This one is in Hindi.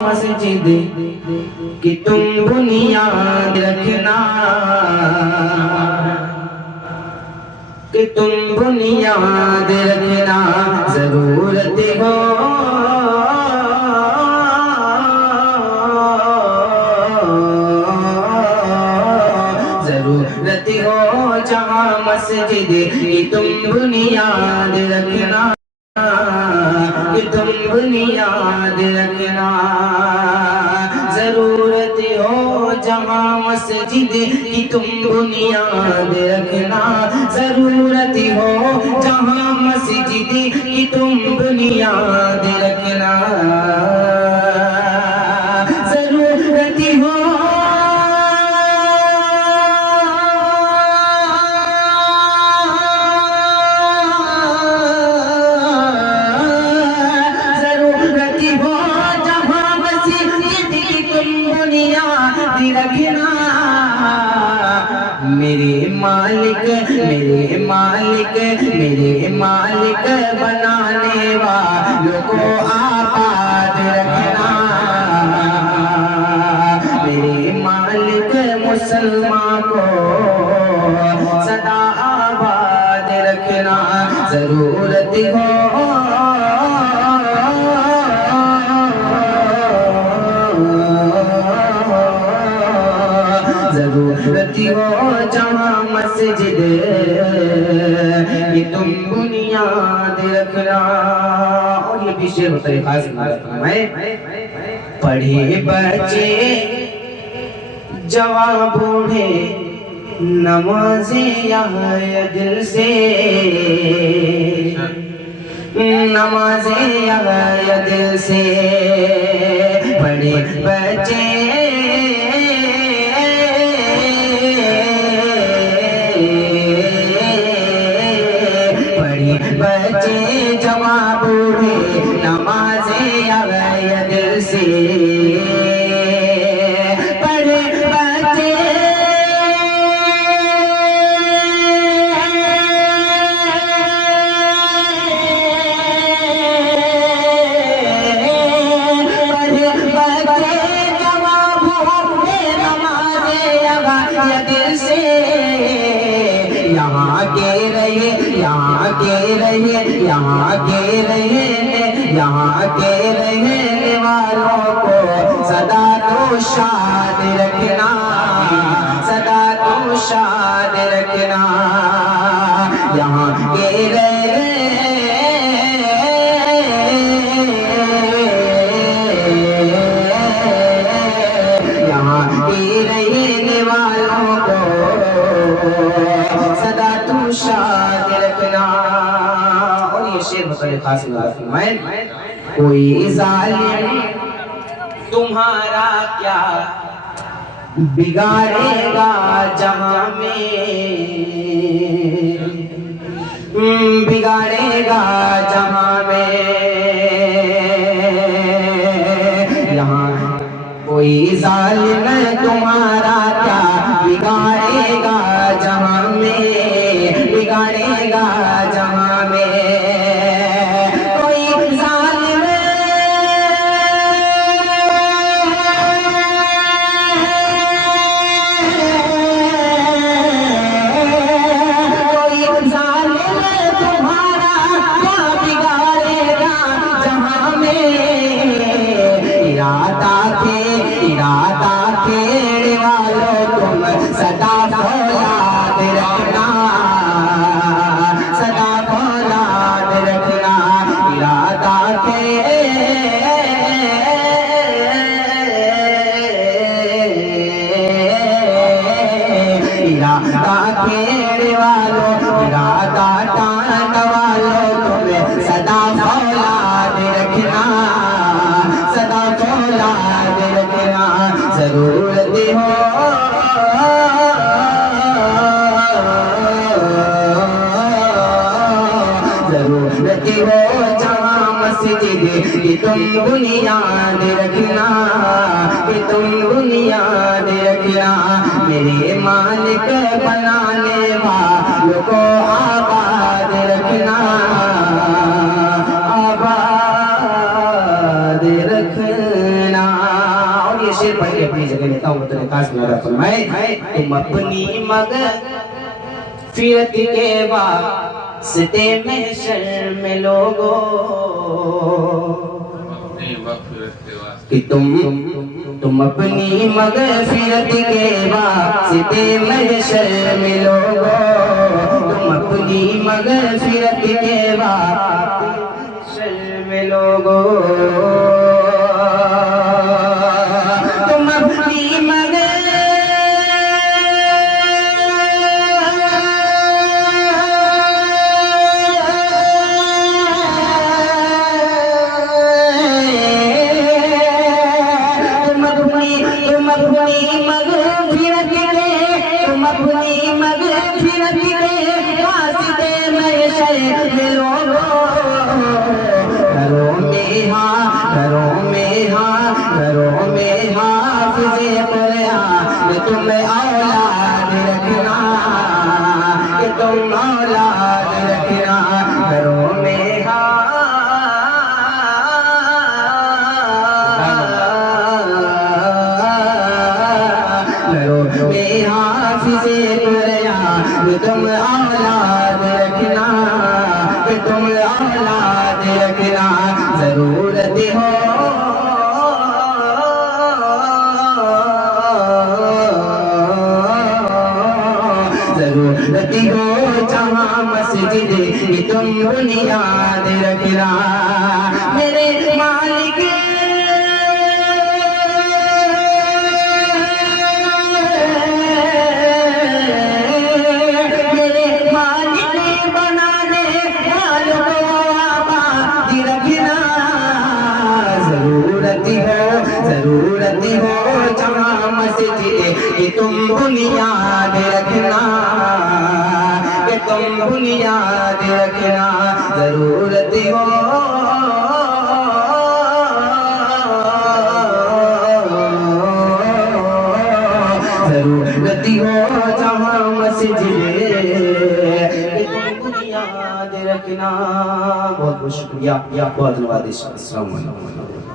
मस्जिद कि तुम बुनियाद रखना, कि तुम बुनियाद रखना। जरूरत हो जरूरत हो जहाँ मस्जिद कि तुम बुनियाद रखना, कि तुम बुनियाद रखना। जरूरत हो जहाँ मस्जिद की तुम बुनियाद रखना। जरूरत हो जहाँ मस्जिद की तुम बुनियाद रखना। जरूरत हो रखना। मेरे मालिक मेरे मालिक मेरे मालिक बनाने वालों को आबाद रखना। मेरे मालिक मुसलमान को सदा आबाद रखना। जरूरत हो जरूरत हो जहाँ मस्जिद कि तुम बुनियाद रखना। और ये भी शेर तरीका से पढ़े बच्चे जवान बूढ़े नमाज़े आए दिल से, नमाज़े आए दिल से। पढ़े बच्चे बच्चे जवान बूढ़े नमाज़े आए दिल से। पढ़े बच्चे जवान बूढ़े नमाज़े आए दिल से। यहाँ के रहे यहाँ के रहे यहाँ के रहने यहाँ के रहने वालों को सदा तो शाद रखना, सदा तो शाद रखना। यहाँ के यहाँ के रहने वालों को सदा तुम शाद रखना। और ये शेर बताइए खास फरमाए, कोई जालिम तुम्हारा क्या बिगाड़ेगा जहां में, बिगाड़ेगा जहां में। यहाँ कोई जालिम तुम्हारा क्या बिगाड़ेगा जहां में, बिगाड़ेगा जहां में। कोई जालिम कोई जालिम तुम्हारा क्या बिगाड़ेगा जहां में। इरादा खेड़े वालों तुम सदा फौलाद रखना, सदा फौलाद रखना। इरादा खेड़े वालों इरादा टान वालों तुम सदा फौलाद रखना, सदा फौलाद रखना। जरूरत हो जरूरत हो जहाँ मस्जिद कि तुम बुनियाद रखना, कि तुम बुनियाद रखना। मेरे मालिक बनाने वालों को आबाद रखना, आबाद रखना। शेर पढ़ के अपनी जगह लेता हूँ। तो खास मेरा फरमाए तुम अपनी मग़फ़िरत के वास्ते महशर में लोगो कि तुम अपनी मग़फ़िरत के वास्ते महशर में लोगो, तुम अपनी मग़फ़िरत के वास्ते महशर में लोगो, तुम अपनी तुम औलाद रखना, कि तुम औलाद रखना, घरों में हाफ़िज़े कुरान, कि तुम औलाद रखना, कि तुम औलाद रखना, ज़रूरत हो ज़रूरत हो जहाँ मस्जिद की तुम बुनियाद रखना, मेरे मालिक बनाने वालों को आबाद रखना, ज़रूरत हो जहाँ मस्जिद की तुम बुनियाद रखना, कि तुम बुनियाद रखना, ज़रूरत हो जहाँ मस्जिद की तुम बुनियाद रखना। बहुत बहुत शुक्रिया, बहुत धन्यवाद। अस्सलाम वालेकुम।